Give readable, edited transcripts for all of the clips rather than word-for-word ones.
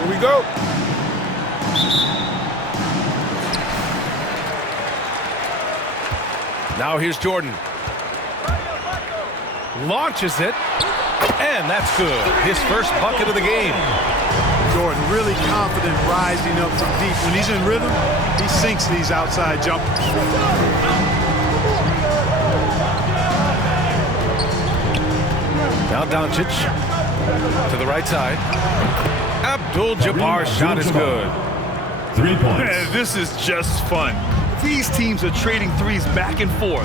Here we go. Now here's Jordan. Launches it, and that's good. His first bucket of the game. Jordan really confident rising up from deep. When he's in rhythm, he sinks these outside jumpers. Now Doncic to the right side. Abdul-Jabbar's shot is good. 3 points. Man, this is just fun. These teams are trading threes back and forth.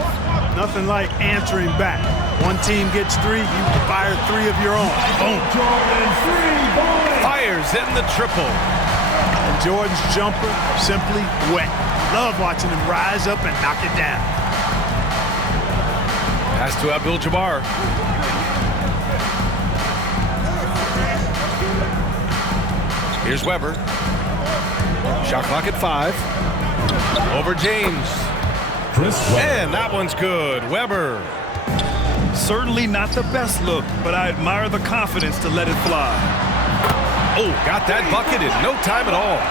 Nothing like answering back. One team gets three, you fire three of your own. Boom. Jordan, 3 points. Fires in the triple. And Jordan's jumper, simply wet. Love watching him rise up and knock it down. Pass to Abdul-Jabbar. Here's Weber. Shot clock at 5. Over James. Chris Weber. And that one's good. Weber. Certainly not the best look, but I admire the confidence to let it fly. Oh, got that bucket in no time at all.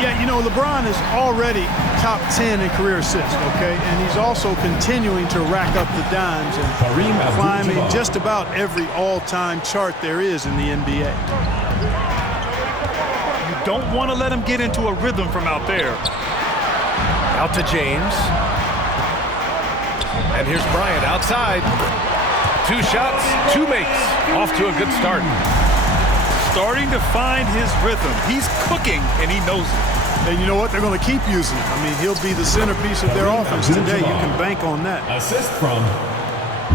Yeah, you know, LeBron is already top 10 in career assists, okay? And he's also continuing to rack up the dimes and Kareem climbing Abdul-Jabbar. just about every all-time chart there is in the NBA. You don't want to let him get into a rhythm from out there. Out to James. And here's Bryant outside. 2 shots, 2 makes. Off to a good start. Starting to find his rhythm. He's cooking, and he knows it. And you know what? They're going to keep using him. I mean, he'll be the centerpiece of their offense today. You can bank on that. Assist from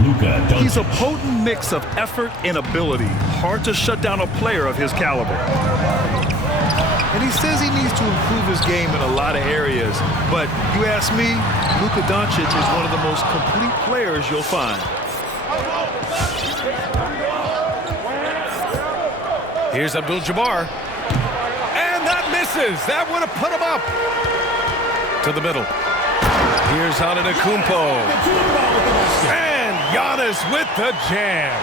Luka Doncic. He's a potent mix of effort and ability. Hard to shut down a player of his caliber. And he says he needs to improve his game in a lot of areas. But you ask me, Luka Doncic is one of the most complete players you'll find. Here's Abdul-Jabbar. And that misses. That would have put him up. To the middle. Here's Antetokounmpo. And Giannis with the jam.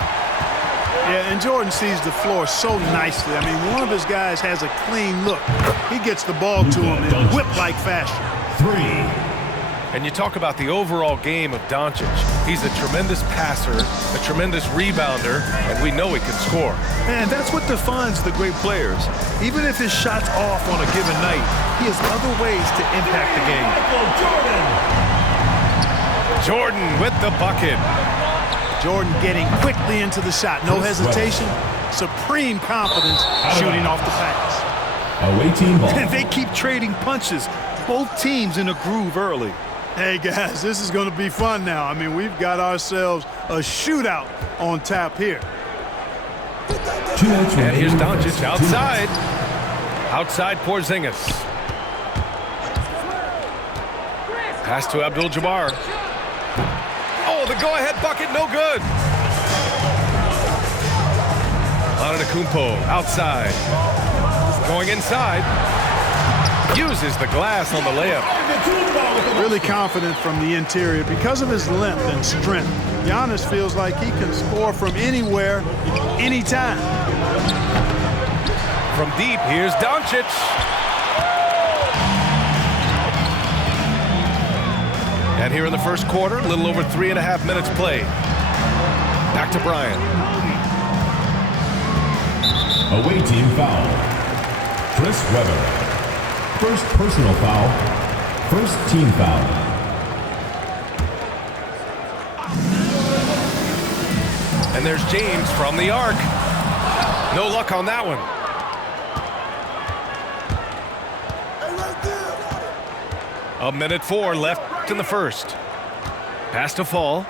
Yeah, and Jordan sees the floor so nicely. I mean, one of his guys has a clean look. He gets the ball to him in whip-like fashion. 3. And you talk about the overall game of Doncic. He's a tremendous passer, a tremendous rebounder, and we know he can score. And that's what defines the great players. Even if his shot's off on a given night, he has other ways to impact the game. Jordan with the bucket. Jordan getting quickly into the shot. No hesitation. Supreme confidence shooting off the pass. Away team ball. And they keep trading punches. Both teams in a groove early. Hey, guys, this is going to be fun now. I mean, we've got ourselves a shootout on tap here. And here's Doncic outside. Outside Porzingis. Pass to Abdul-Jabbar. Oh, the go-ahead bucket, no good. Antetokounmpo outside. Going inside. Uses the glass on the layup. Really confident from the interior because of his length and strength. Giannis feels like he can score from anywhere, anytime. From deep, here's Doncic. And here in the first quarter, a little over 3.5 minutes played. Back to Bryant. Away team foul. Chris Webber. First personal foul. First team foul. And there's James from the arc. No luck on that one. A minute 4 left in the first. Pass to Fall.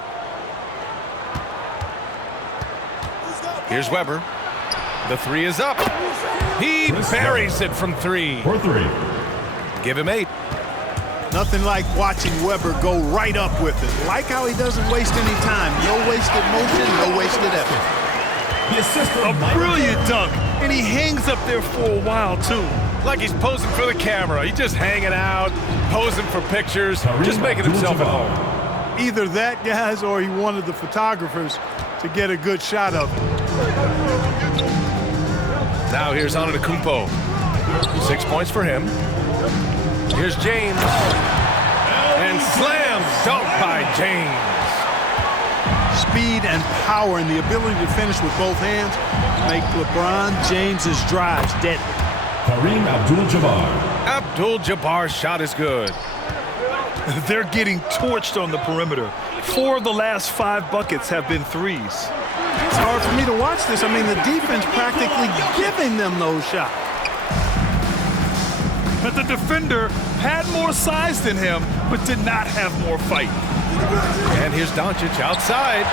Here's Webber. The 3 is up. He buries it from 3. For 3. Give him 8. Nothing like watching Webber go right up with it. Like how he doesn't waste any time. No wasted motion, no wasted effort. The assist A from brilliant dunk, and he hangs up there for a while, too. Like he's posing for the camera. He's just hanging out, posing for pictures, just making himself at home. Either that, guys, or he wanted the photographers to get a good shot of it. Now here's Antetokounmpo. 6 points for him. Here's James. And slam dunk by James. Speed and power and the ability to finish with both hands make LeBron James's drives deadly. Kareem Abdul-Jabbar. Abdul-Jabbar's shot is good. They're getting torched on the perimeter. 4 of the last 5 buckets have been threes. It's hard for me to watch this. I mean, the defense practically giving them those shots. But the defender had more size than him, but did not have more fight. And here's Doncic outside.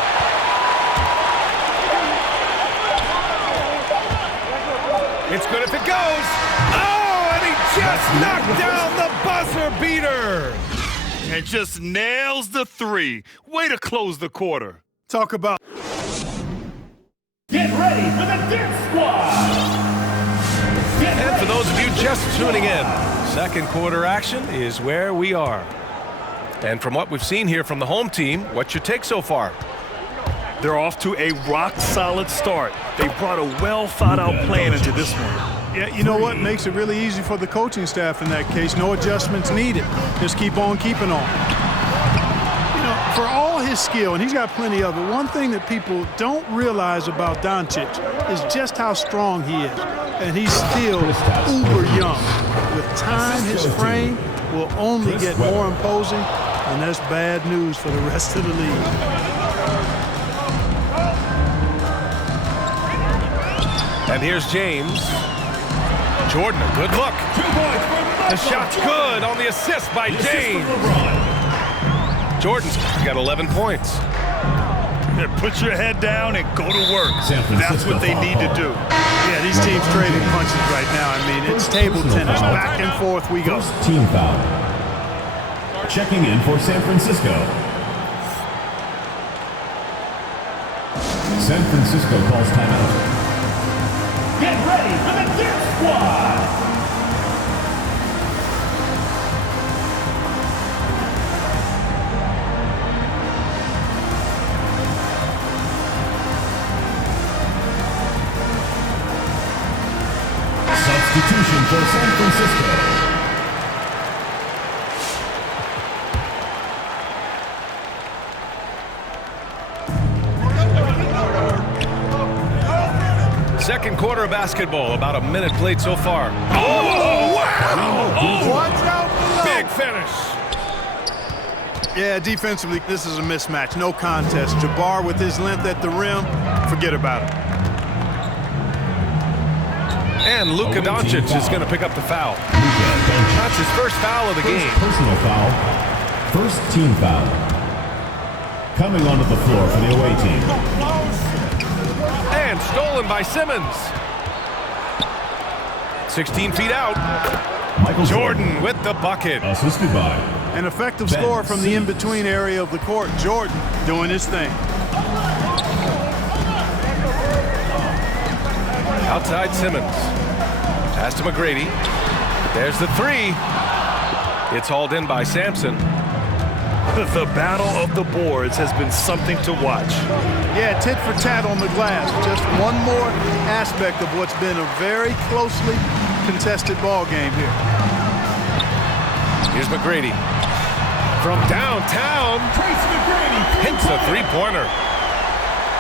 It's good if it goes. Oh, and he just knocked down the buzzer beater. And just nails the 3. Way to close the quarter. Talk about Get ready for the Dip Squad. And for those of you just tuning in, second quarter action is where we are. And from what we've seen here from the home team, what's your take so far? They're off to a rock-solid start. They brought a well-thought-out plan into this one. Yeah, you know what? Makes it really easy for the coaching staff in that case. No adjustments needed. Just keep on keeping on. You know, for all his skill, and he's got plenty of it, one thing that people don't realize about Doncic is just how strong he is. And he's still uber young. With time, his frame will only get more imposing, and that's bad news for the rest of the league. And here's James. Jordan, a good look. 2 points for The shot's good on the assist by James. Jordan's got 11 points. Put your head down and go to work. San Francisco That's what they need to do. Yeah, these teams trading punches right now. I mean, it's table tennis. Back and forth we go. First team foul. Checking in for San Francisco. San Francisco calls timeout. Get ready for the Dip Squad. Substitution for San Francisco. Second quarter of basketball, about a minute played so far. Oh, wow! Oh, Watch out below. big finish. Yeah, defensively, this is a mismatch. No contest. Jabbar with his length at the rim, forget about it. And Luka Doncic is going to pick up the foul. That's his first foul of the game. Personal foul. First team foul. Coming onto the floor for the away team. And stolen by Simmons. 16 feet out. Michael Jordan with the bucket. Assisted by An effective Ben score from the Simmons. in-between area of the court. Jordan doing his thing. Outside Simmons. Pass to McGrady. There's the 3. It's hauled in by Sampson. The battle of the boards has been something to watch. Yeah, tit for tat on the glass. Just one more aspect of what's been a very closely contested ball game here. Here's McGrady. From downtown, hits a three-pointer.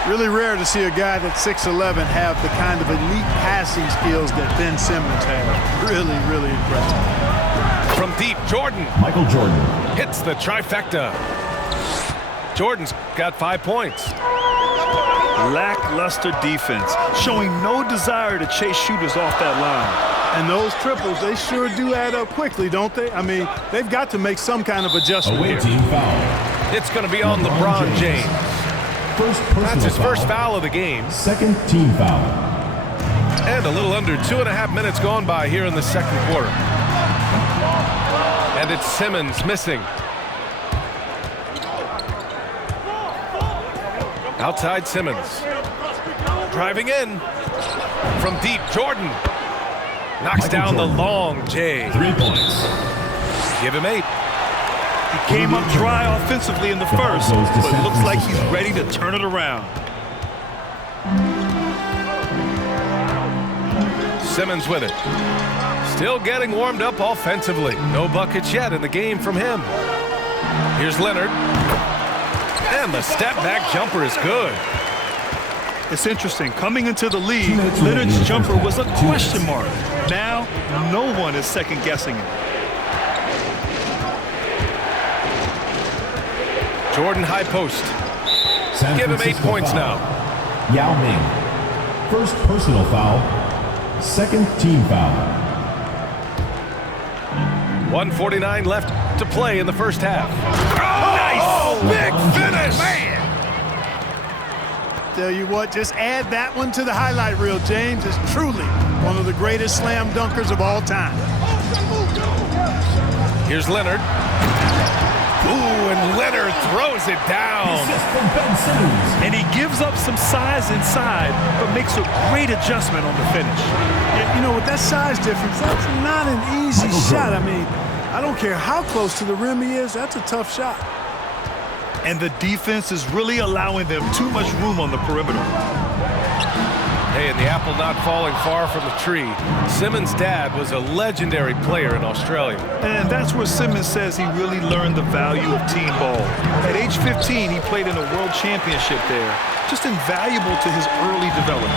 Really rare to see a guy that's 6'11" have the kind of elite passing skills that Ben Simmons has. Really, really impressive. From deep, Jordan. Michael Jordan. Hits the trifecta. Jordan's got 5 points. Lackluster defense, showing no desire to chase shooters off that line. And those triples, they sure do add up quickly, don't they? I mean, they've got to make some kind of adjustment Away here. team foul. It's going to be on LeBron James. That's his first foul of the game. Second team foul. And a little under 2.5 minutes gone by here in the second quarter. And it's Simmons missing. Outside Simmons. Driving in. From deep, Jordan. Knocks down the long J. 3 points. Give him 8. He came up dry offensively in the first, but looks like he's ready to turn it around. Simmons with it. Still getting warmed up offensively. No buckets yet in the game from him. Here's Leonard. And the step-back jumper is good. It's interesting. Coming into the league, Leonard's jumper was a question mark. Now, no one is second-guessing it. Jordan high post. San Give him 8 Francisco points foul. now. Yao Ming. First personal foul. Second team foul. 1:49 left to play in the first half. Oh, nice! Big finish! Man! Tell you what, just add that one to the highlight reel. James is truly one of the greatest slam dunkers of all time. Here's Leonard. Ooh, and Leonard throws it down. Assist from Ben Simmons. And he gives up some size inside, but makes a great adjustment on the finish. You know, with that size difference, that's not an easy shot. I mean, I don't care how close to the rim he is, that's a tough shot. And the defense is really allowing them too much room on the perimeter. Hey, and the apple not falling far from the tree. Simmons' dad was a legendary player in Australia. And that's where Simmons says he really learned the value of team ball. At age 15, he played in a world championship there. Just invaluable to his early development.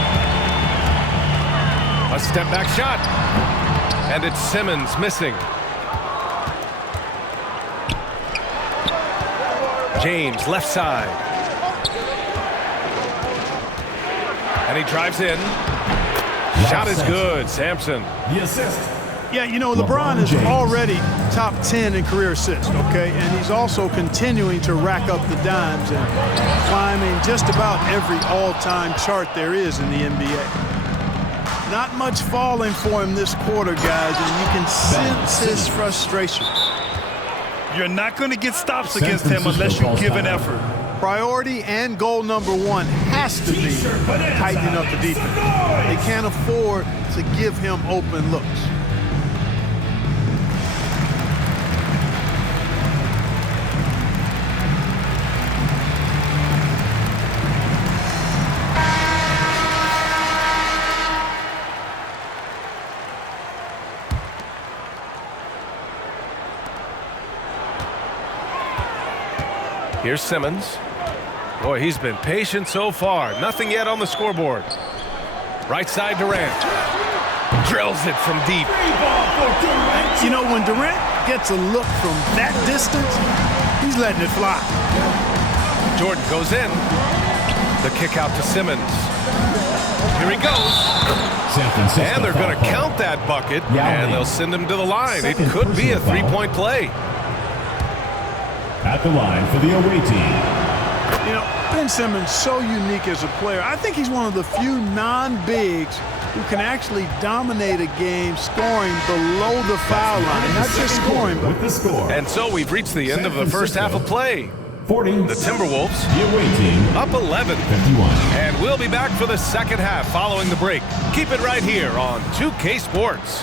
A step-back shot. And it's Simmons missing. James, left side. And he drives in. Shot is good, Sampson. The assist. Yeah, you know, LeBron is already top 10 in career assists, okay? And he's also continuing to rack up the dimes and climbing just about every all-time chart there is in the NBA. Not much falling for him this quarter, guys, and you can sense his frustration. You're not going to get stops against him unless you give an effort. Priority and goal number one has to be tightening up the defense. They can't afford to give him open looks. Here's Simmons. Boy, he's been patient so far. Nothing yet on the scoreboard. Right side, Durant. Drills it from deep. You know, when Durant gets a look from that distance, he's letting it fly. Jordan goes in. The kick out to Simmons. Here he goes. San Francisco And they're going to foul. count that bucket, Yao and Ming. they'll send him to the line. It Second could be a personal foul. three-point play. At the line for the away team. You know, Ben Simmons, so unique as a player. I think he's one of the few non-bigs who can actually dominate a game scoring below the foul line. Not just scoring, but with the score. And so we've reached the end of the first half of play. 40. The Timberwolves The away team. up 11. 51. And we'll be back for the second half following the break. Keep it right here on 2K Sports.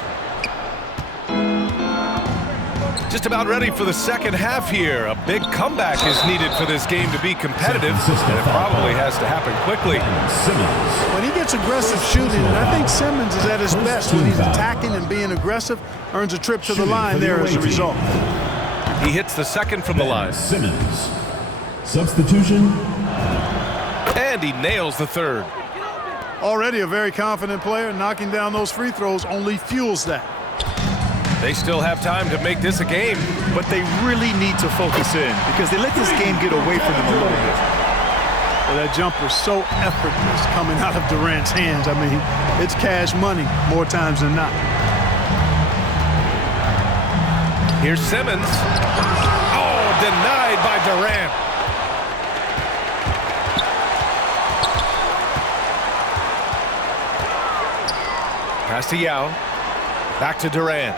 Just about ready for the second half here. A big comeback is needed for this game to be competitive, and it probably has to happen quickly. Simmons. when he gets aggressive shooting, and I think Simmons is at his best when he's attacking and being aggressive, earns a trip to the line there as a result. He hits the second from the line. Simmons. Substitution. And he nails the third. Already a very confident player. Knocking down those free throws only fuels that. They still have time to make this a game. But they really need to focus in because they let this game get away from them a little bit. Well, that jumper's so effortless coming out of Durant's hands. I mean, it's cash money more times than not. Here's Simmons. Oh, denied by Durant. Pass to Yao. Back to Durant.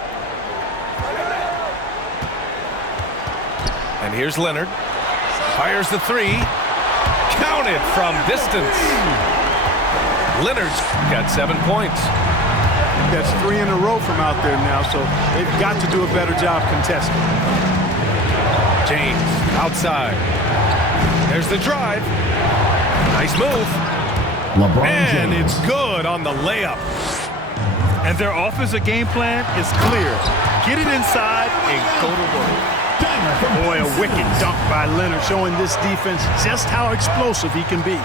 And here's Leonard. Fires the three. Counted from distance. Leonard's got 7 points. That's 3 in a row from out there now, so they've got to do a better job contesting. James outside. There's the drive. Nice move. LeBron And James. it's good on the layup. And their offensive game plan is clear. Get it inside and go to work. Boy, a wicked dunk by Leonard, showing this defense just how explosive he can be.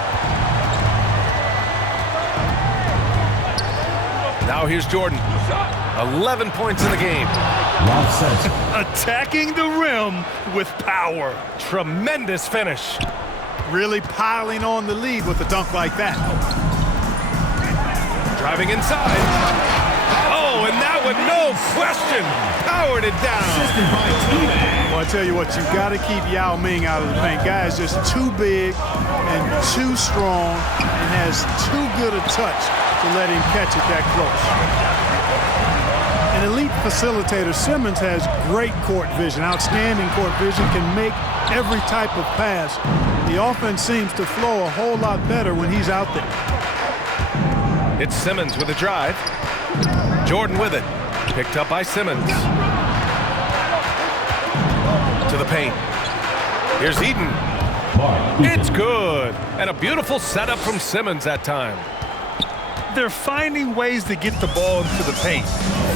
Now here's Jordan. 11 points in the game. Ralph Sampson. Attacking the rim with power. Tremendous finish. Really piling on the lead with a dunk like that. Driving inside. Oh, and that one, no question, powered it down. Well, I tell you what, you've got to keep Yao Ming out of the paint. Guy is just too big and too strong and has too good a touch to let him catch it that close. An elite facilitator, Simmons has great court vision, outstanding court vision, can make every type of pass. The offense seems to flow a whole lot better when he's out there. It's Simmons with a drive. Jordan with it. Picked up by Simmons. To the paint. Here's Eden. It's good. And a beautiful setup from Simmons that time. They're finding ways to get the ball into the paint.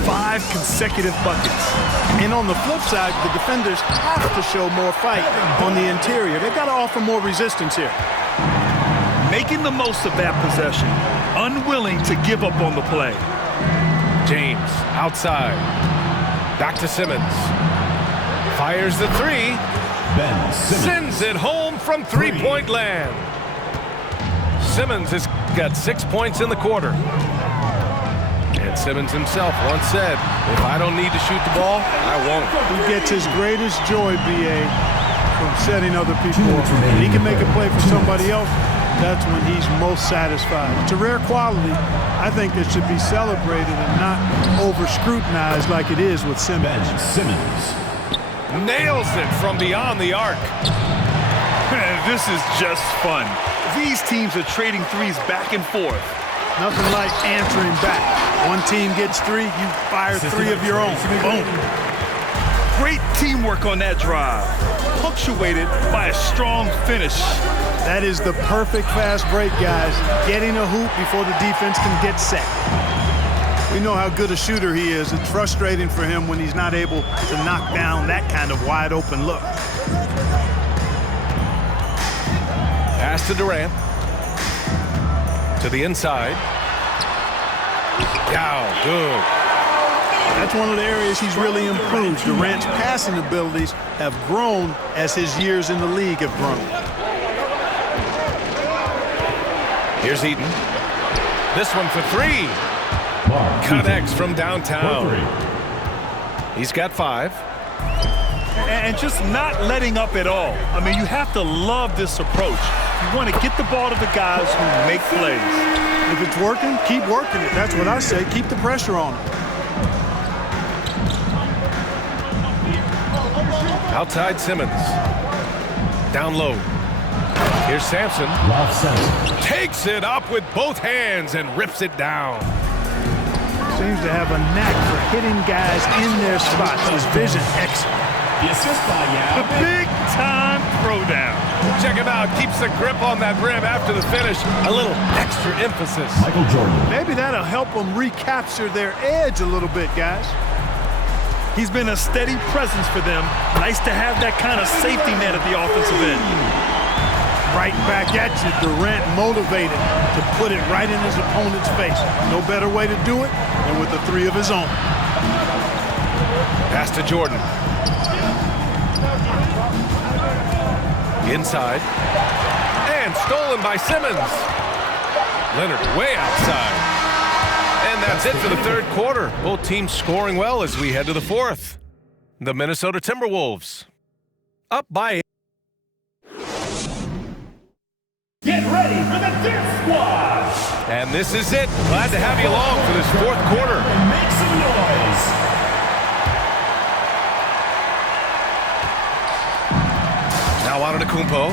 5 consecutive buckets. And on the flip side, the defenders have to show more fight on the interior. They've got to offer more resistance here. Making the most of that possession. Unwilling to give up on the play. James outside. Back to Simmons. Fires the three. Ben Simmons. Sends it home from three-point land. Simmons has got 6 points in the quarter. And Simmons himself once said, if I don't need to shoot the ball, I won't. He gets his greatest joy, B.A., from setting other people up. When he can make a play for somebody else, that's when he's most satisfied. It's a rare quality. I think it should be celebrated and not over-scrutinized like it is with Simmons. Ben Simmons. Nails it from beyond the arc. This is just fun. These teams are trading threes back and forth. Nothing like answering back. One team gets 3, you fire 3 of your own. Boom. Great teamwork on that drive, punctuated by a strong finish. That is the perfect fast break, guys. Getting a hoop before the defense can get set. We know how good a shooter he is. It's frustrating for him when he's not able to knock down that kind of wide open look. Pass to Durant. To the inside. Yao, good. That's one of the areas he's really improved. Durant's passing abilities have grown as his years in the league have grown. Here's Eden. This one for 3. Connects from downtown. He's got 5. And just not letting up at all. I mean, you have to love this approach. You want to get the ball to the guys who make plays. If it's working, keep working it. That's what I say. Keep the pressure on him. Outside Simmons. Down low. Here's Sampson. Ralph Sampson. Takes it up with both hands and rips it down. Seems to have a knack for hitting guys in their spots. His vision excellent. The assist by Yao. The big-time throwdown. Check him out. Keeps the grip on that rim after the finish. A little extra emphasis. Michael Jordan. Maybe that'll help them recapture their edge a little bit, guys. He's been a steady presence for them. Nice to have that kind of safety net at the offensive end. Right back at you, Durant motivated to put it right in his opponent's face. No better way to do it than with the three of his own. Pass to Jordan. Inside. And stolen by Simmons. Leonard way outside. And that's it for the third quarter. Both teams scoring well as we head to the fourth. The Minnesota Timberwolves up by 8. Get ready for the Dance Squad! And this is it. Glad to have you along for this fourth quarter. Make some noise! Now Antetokounmpo.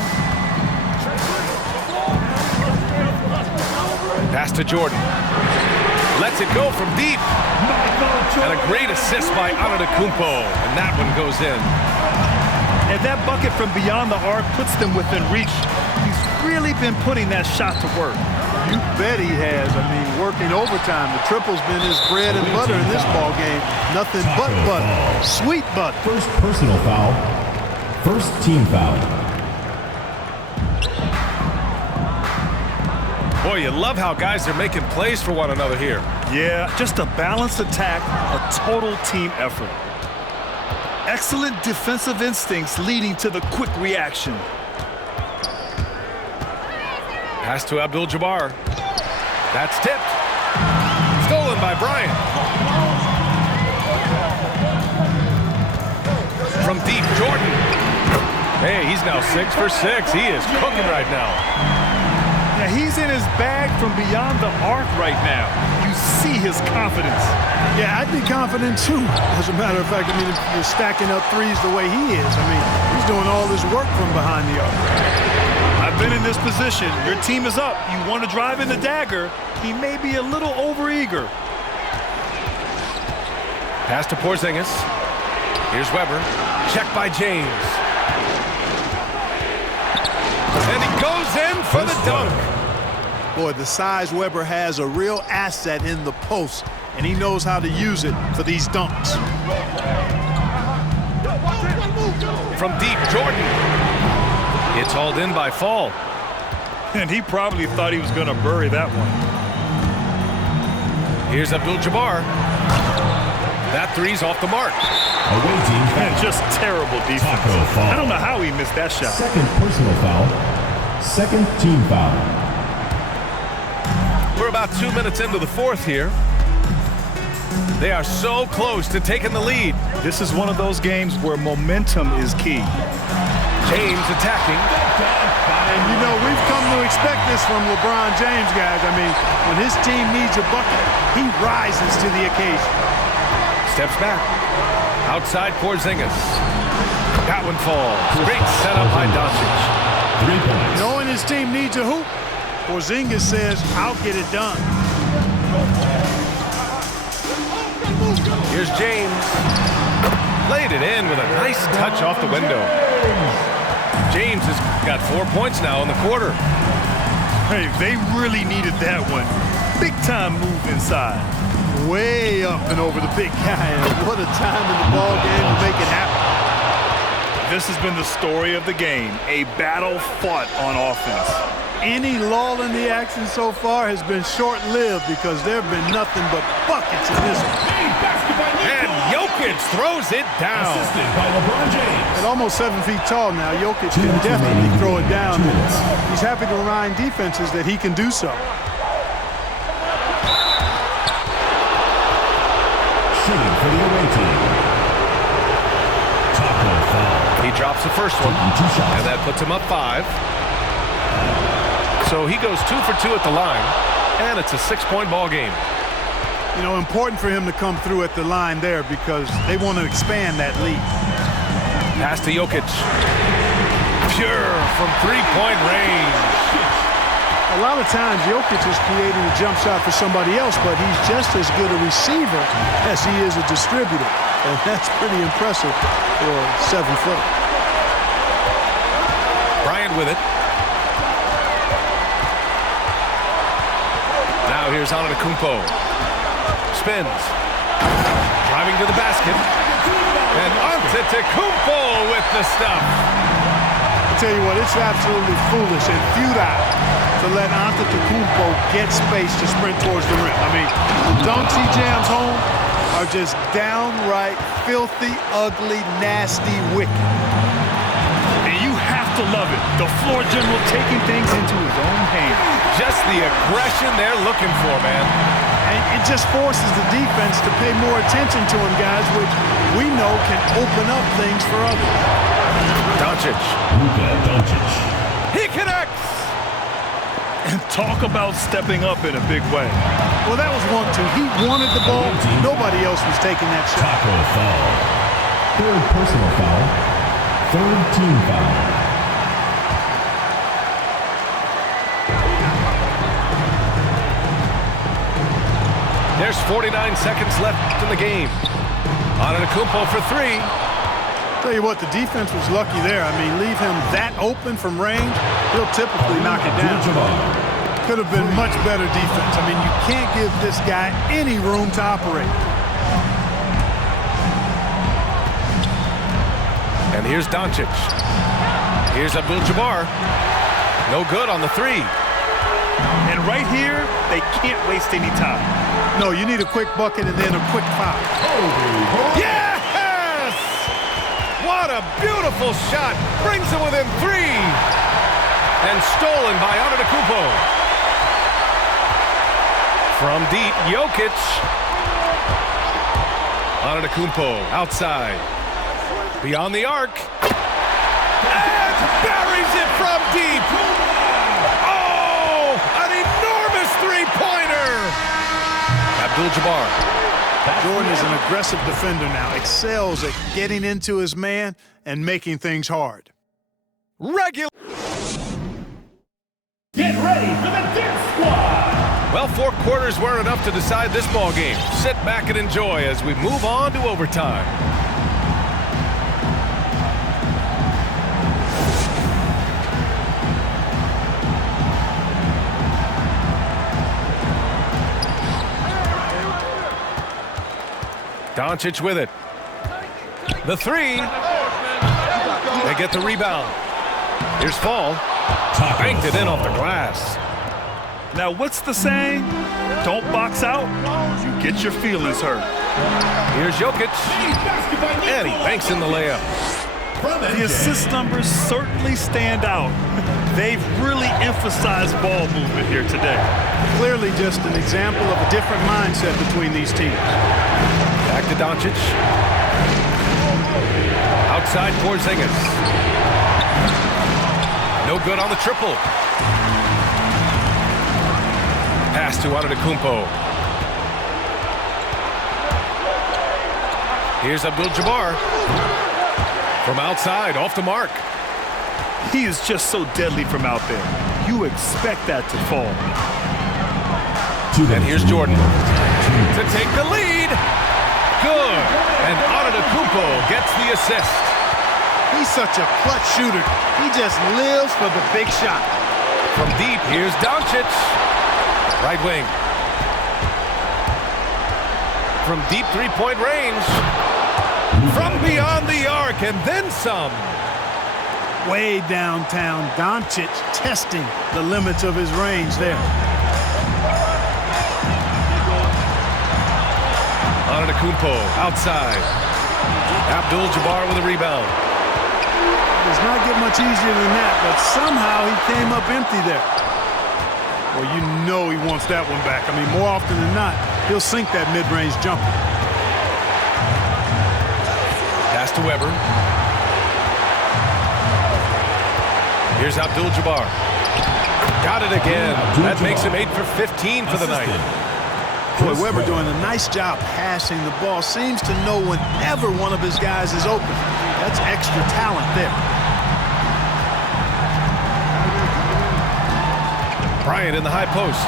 Pass to Jordan. Lets it go from deep. And a great assist by Antetokounmpo. And that one goes in. And that bucket from beyond the arc puts them within reach. He's really been putting that shot to work. You bet he has. I mean, working overtime. The triple's been his bread and butter in this ball game. Nothing but butter. Sweet butter. First personal foul. First team foul. Boy, you love how guys are making plays for one another here. Yeah, just a balanced attack, a total team effort. Excellent defensive instincts leading to the quick reaction. Pass to Abdul-Jabbar. That's tipped. Stolen by Bryant. From deep, Jordan. Hey, he's now 6 for 6. He is cooking right now. Yeah, he's in his bag from beyond the arc right now. You see his confidence. Yeah, I'd be confident too. As a matter of fact, I mean, if you're stacking up threes the way he is, I mean, he's doing all this work from behind the arc. I've been in this position. Your team is up. You want to drive in the dagger. He may be a little overeager. Pass to Porzingis. Here's Weber. Check by James. And he goes in for the dunk. Boy, the size Weber has a real asset in the post, and he knows how to use it for these dunks. From deep, Jordan. It's hauled in by Fall. And he probably thought he was going to bury that one. Here's Abdul-Jabbar. That three's off the mark. Away team foul. And just terrible defense. I don't know how he missed that shot. Second personal foul. Second team foul. We're about 2 minutes into the fourth here. They are so close to taking the lead. This is one of those games where momentum is key. James attacking. And, you know, we've come to expect this from LeBron James, guys. I mean, when his team needs a bucket, he rises to the occasion. Steps back. Outside Porzingis. That one falls. Great setup by Doncic. 3 points. Knowing his team needs a hoop, Porzingis says, I'll get it done. Here's James. Laid it in with a nice touch off the window. James has got 4 points now in the quarter. Hey, they really needed that one. Big time move inside. Way up and over the big guy. And what a time in the ball game to make it happen. This has been the story of the game, a battle fought on offense. Any lull in the action so far has been short-lived because there have been nothing but buckets in this one. And Jokic throws it down. Assisted by LeBron James. At almost 7 feet tall now, Jokic can definitely throw it down. He's happy to remind defenses that he can do so. Shooting for the away team. Taco foul. He drops the first one, and that puts him up 5. So he goes 2 for 2 at the line, and it's a 6-point ball game. You know, important for him to come through at the line there because they want to expand that lead. Pass to Jokic. Pure from 3-point range. A lot of times, Jokic is creating a jump shot for somebody else, but he's just as good a receiver as he is a distributor. And that's pretty impressive for a 7-footer. Bryant with it. Now here's Antetokounmpo. Spins. Driving to the basket. And Antetokounmpo with the stuff. I tell you what, it's absolutely foolish and futile to let Antetokounmpo get space to sprint towards the rim. I mean, the dunks he jams home are just downright filthy, ugly, nasty, wicked. And you have to love it. The floor general taking things into his own hands. Just the aggression they're looking for, man. And it just forces the defense to pay more attention to him, guys, which we know can open up things for others. Doncic. Luka Doncic. He connects. And talk about stepping up in a big way. Well, that was 1-2. He wanted the ball. Nobody else was taking that shot. Taco foul. Third personal foul. Third team foul. There's 49 seconds left in the game. Antetokounmpo for three. Tell you what, the defense was lucky there. I mean, leave him that open from range, he'll typically knock it down. Could have been much better defense. I mean, you can't give this guy any room to operate. And here's Doncic. Here's Abdul-Jabbar. No good on the three. And right here, they can't waste any time. No, you need a quick bucket and then a quick foul. Yes! What a beautiful shot. Brings it within three. And stolen by Antetokounmpo. From deep, Jokic. Antetokounmpo outside. Beyond the arc. And buries it from deep. Oh, an enormous three-pointer. Abdul-Jabbar. Jordan is an aggressive defender now, excels at getting into his man and making things hard. Regular. Get ready for the Dip Squad! Well, 4 quarters weren't enough to decide this ball game. Sit back and enjoy as we move on to overtime. Doncic with it. The three. They get the rebound. Here's Fall. Banked it in off the glass. Now, what's the saying? Don't box out, you get your feelings hurt. Here's Jokic. And he banks in the layup. The assist numbers certainly stand out. They've really emphasized ball movement here today. Clearly just an example of a different mindset between these teams. Back to Doncic. Outside Porzingis. No good on the triple. Pass to Antetokounmpo. Here's Abdul-Jabbar. From outside, off the mark. He is just so deadly from out there. You expect that to fall. And here's Jordan to take the lead. Good. And Antetokounmpo gets the assist. He's such a clutch shooter. He just lives for the big shot. From deep, here's Doncic. Right wing. From deep three-point range. From beyond the arc, and then some. Way downtown, Doncic testing the limits of his range there. Antetokounmpo outside. Abdul-Jabbar with a rebound. Does not get much easier than that, but somehow he came up empty there. Well, you know he wants that one back. I mean, more often than not, he'll sink that mid-range jumper. Pass to Weber. Here's Abdul-Jabbar. Got it again. That makes him 8 for 15 for the night. Boy, Weber doing a nice job passing the ball. Seems to know whenever one of his guys is open. That's extra talent there. Bryant in the high post.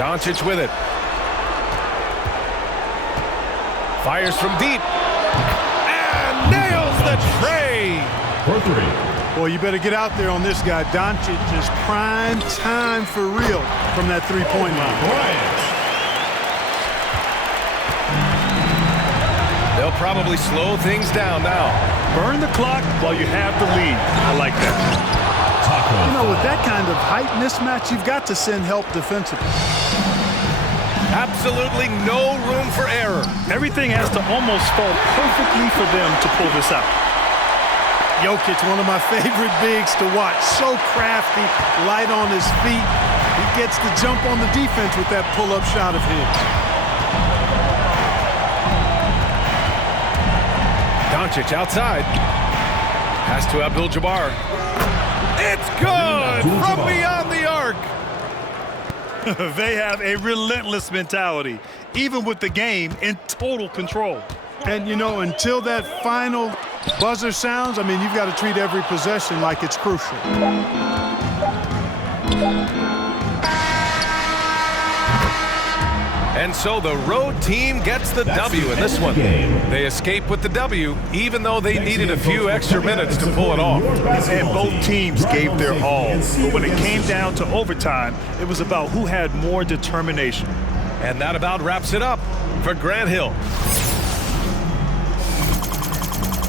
Doncic with it. Fires from deep. And nails the tray. For three. Boy, you better get out there on this guy. Doncic is prime time for real from that three-point line. They'll probably slow things down now. Burn the clock while you have the lead. I like that. You know, with that kind of height mismatch, you've got to send help defensively. Absolutely no room for error. Everything has to almost fall perfectly for them to pull this out. Jokic, one of my favorite bigs to watch. So crafty, light on his feet. He gets the jump on the defense with that pull-up shot of his. Doncic outside. Pass to Abdul-Jabbar. It's good from beyond the arc. They have a relentless mentality, even with the game in total control. And, you know, until that final buzzer sounds, I mean, you've got to treat every possession like it's crucial. And so the road team gets the W in this one. They escape with the W, even though they needed a few extra minutes to pull it off. And both teams gave their all. But when it came down to overtime, it was about who had more determination. And that about wraps it up for Grant Hill.